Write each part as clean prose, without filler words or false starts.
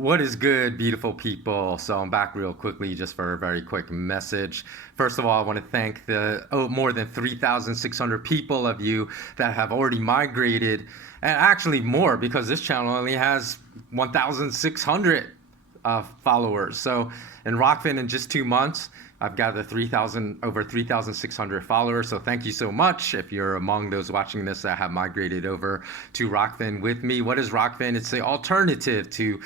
What is good, beautiful people? So I'm back real quickly just for a very quick message. First of all, I want to thank the more than 3,600 people of you that have already migrated, and actually more because this channel only has 1,600 followers. So in Rockfin, in just 2 months, I've gathered over 3,600 followers. So thank you so much if you're among those watching this that have migrated over to Rockfin with me. What is Rockfin? It's the alternative to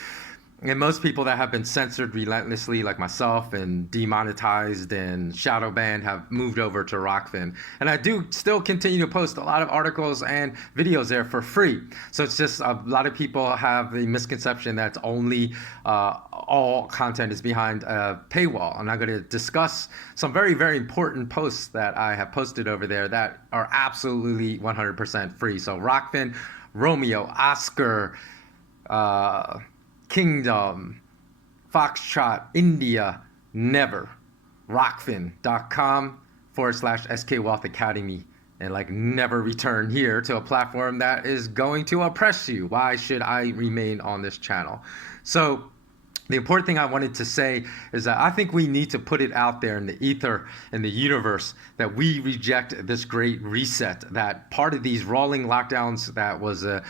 and most people that have been censored relentlessly, like myself, and demonetized and shadow banned, have moved over to Rockfin. And I do still continue to post a lot of articles and videos there for free. So it's just a lot of people have the misconception that only all content is behind a paywall. And I'm going to discuss some very, very important posts that I have posted over there that are absolutely 100% free. So Rockfin, Romeo, Oscar, Kingdom, Foxtrot, India, never. Rockfin.com/SK Wealth Academy. And like never return here to a platform that is going to oppress you. Why should I remain on this channel? So the important thing I wanted to say is that I think we need to put it out there in the ether, in the universe, that we reject this great reset, that part of these rolling lockdowns that was a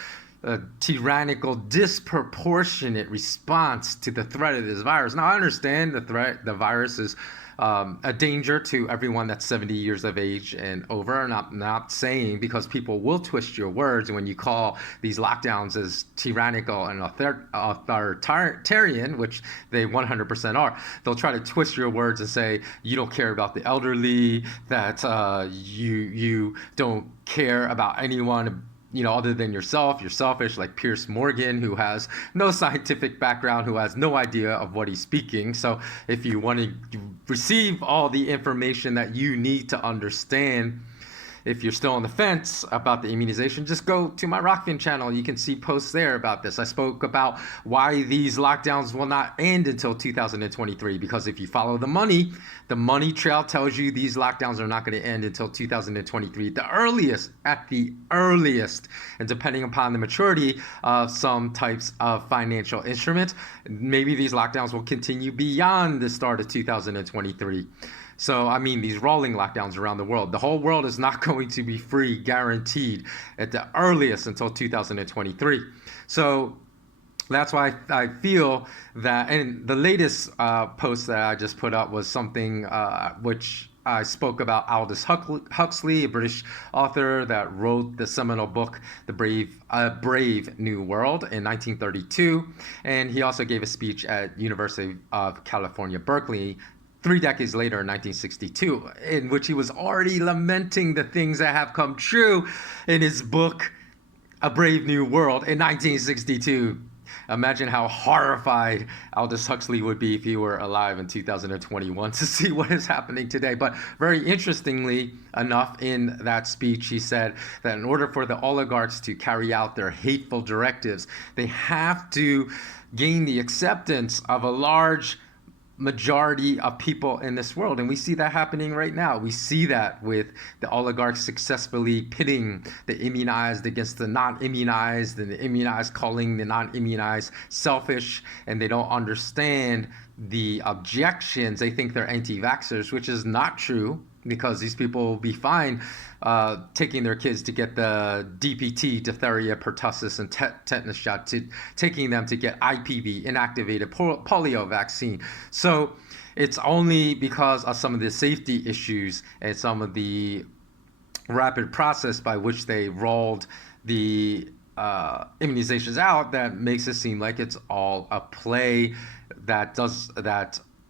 tyrannical, disproportionate response to the threat of this virus. Now, I understand the virus is a danger to everyone that's 70 years of age and over. And I'm not saying, because people will twist your words when you call these lockdowns as tyrannical and authoritarian, which they 100% are. They'll try to twist your words and say you don't care about the elderly, that you don't care about anyone other than yourself. You're selfish, like Piers Morgan, who has no scientific background, who has no idea of what he's speaking. So if you want to receive all the information that you need to understand, if you're still on the fence about the immunization, just go to my Rockfin channel. You can see posts there about this. I spoke about why these lockdowns will not end until 2023, because if you follow the money trail tells you these lockdowns are not going to end until 2023, at the earliest, and depending upon the maturity of some types of financial instruments, maybe these lockdowns will continue beyond the start of 2023. So, I mean, these rolling lockdowns around the world, the whole world is not going to be free, guaranteed, at the earliest until 2023. So that's why I feel that, and the latest post that I just put up was something which I spoke about Aldous Huxley, a British author that wrote the seminal book, The Brave New World, in 1932. And he also gave a speech at University of California, Berkeley, 3 decades later in 1962, in which he was already lamenting the things that have come true in his book, A Brave New World, in 1962. Imagine how horrified Aldous Huxley would be if he were alive in 2021 to see what is happening today. But very interestingly enough, in that speech, he said that in order for the oligarchs to carry out their hateful directives, they have to gain the acceptance of a large majority of people in this world. And we see that happening right now. We see that with the oligarchs successfully pitting the immunized against the non-immunized, and the immunized calling the non-immunized selfish, and they don't understand the objections. They think they're anti-vaxxers, which is not true, because these people will be fine taking their kids to get the DPT, diphtheria, pertussis, and tetanus shot, taking them to get IPV, inactivated polio vaccine. So it's only because of some of the safety issues and some of the rapid process by which they rolled the immunizations out that makes it seem like it's all a play that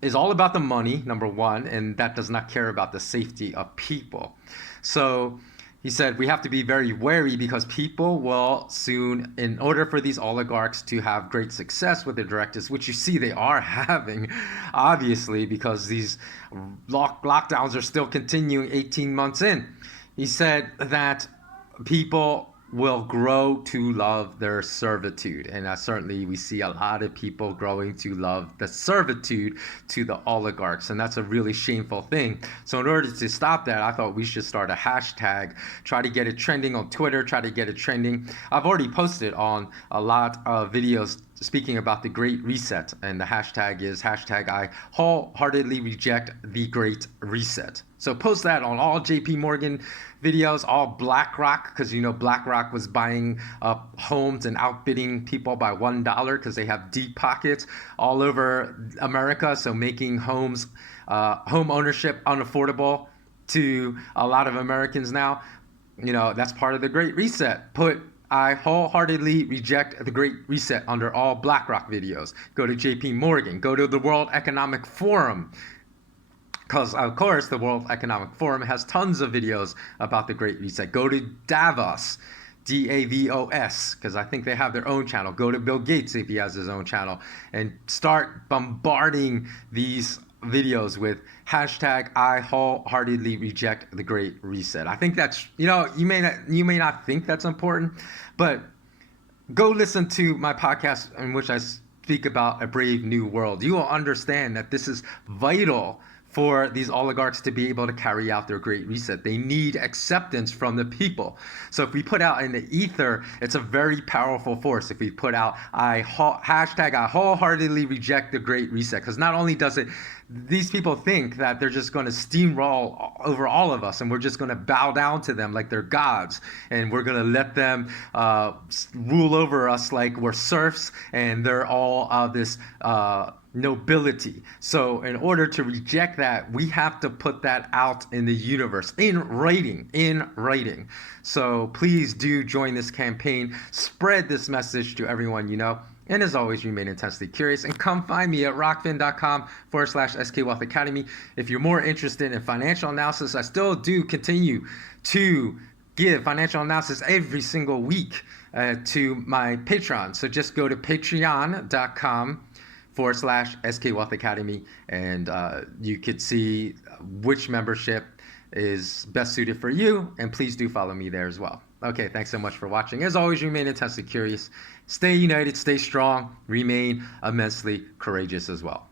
is all about the money, number one, and that does not care about the safety of people. So he said we have to be very wary, because people will soon, in order for these oligarchs to have great success with their directives, which you see they are having, obviously, because these lockdowns are still continuing 18 months in. He said that people will grow to love their servitude. And certainly we see a lot of people growing to love the servitude to the oligarchs. And that's a really shameful thing. So in order to stop that, I thought we should start a hashtag, try to get it trending on Twitter, try to get it trending. I've already posted on a lot of videos speaking about the Great Reset, and the hashtag is hashtag I wholeheartedly reject the Great Reset. So post that on all JP Morgan videos, all BlackRock, because you know BlackRock was buying up homes and outbidding people by $1 because they have deep pockets all over America, so making homes, home ownership unaffordable to a lot of Americans now. You know, that's part of the Great Reset. I wholeheartedly reject the Great Reset under all BlackRock videos. Go to JP Morgan, go to the World Economic Forum, because of course the World Economic Forum has tons of videos about the Great Reset. Go to Davos, DAVOS, because I think they have their own channel. Go to Bill Gates if he has his own channel, and start bombarding these videos with hashtag I wholeheartedly reject the Great Reset. I think that's, you know, you may not think that's important, but go listen to my podcast in which I speak about a brave new world. You will understand that this is vital for these oligarchs to be able to carry out their Great Reset. They need acceptance from the people. So if we put out in the ether, it's a very powerful force. If we put out hashtag I wholeheartedly reject the Great Reset, because not only does it, these people think that they're just going to steamroll over all of us and we're just going to bow down to them like they're gods, and we're going to let them rule over us like we're serfs, and they're all this nobility. So in order to reject that, we have to put that out in the universe, in writing. So please do join this campaign, spread this message to everyone you know. And as always, remain intensely curious, and come find me at rockfin.com/SK Wealth Academy. If you're more interested in financial analysis, I still do continue to give financial analysis every single week to my Patreon. So just go to patreon.com/SK Wealth Academy, and you could see which membership is best suited for you, and please do follow me there as well. Okay, thanks so much for watching. As always, remain intensely curious, stay united, stay strong, remain immensely courageous as well.